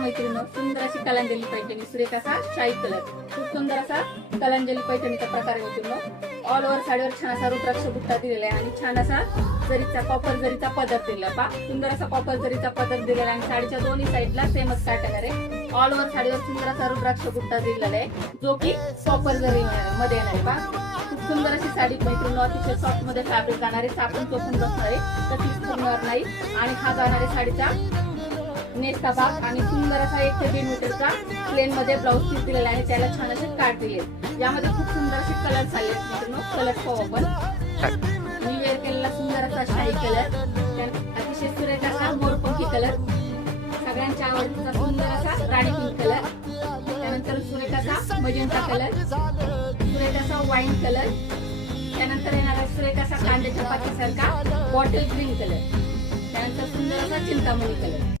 मैत्रिणी, सुंदर अशी कलांजली पैठणी, सुरेख असा शाही कलर, खूप सुंदर असा कलांजली पैठणीचा प्रकार आहे मैत्रिणी। ऑल ओव्हर साडीवर छान असा रुद्राक्ष बुट्टा दिलेला आहे आणि छान असा जरीचा कॉपर जरीचा पदर दिलेला पा, सुंदर असा कॉपर जरीचा पदर दिलेला आणि साडीच्या दोन्ही साईडला सेमच पॅटर्न आहे। ऑल ओव्हर साडीवर सुंदर असा रुद्राक्ष बुट्टा दिलेला आहे जो की कॉपर जरी मध्ये येणार आहे पा। खूप सुंदर अशी साडी मैत्रिणी, अतिशय सॉफ्ट मध्ये फॅब्रिक जाणारे, सापण चोपून बसणार आहे, तशीच फुगणार नाही आणि हा जाणारे साडीचा नेसचा भाग आणि सुंदर असा 1 ते 1.5 मीटरचा प्लेन मध्ये ब्लाउज पीस दिलेला आहे, त्याला छान असे काट दिले। यामध्ये खूप सुंदर असे कलर आले मित्रांनो, कलर पाहू आपण। मी वेअर केलेला सुंदर असा शाही कलर, अतिशय सुरेख असा मोरपंखी कलर, सगळ्यांच्या आवडीचा सुंदर असा राणी पिंक कलर, त्यानंतर सुरेख असा मजेंटा कलर, सुरेख असा वाईन कलर, त्यानंतर येणारा सुरेख असा कांद्याच्या पातीसारखा बॉटल ग्रीन कलर, त्यानंतर सुंदर असा चिंतामणी कलर।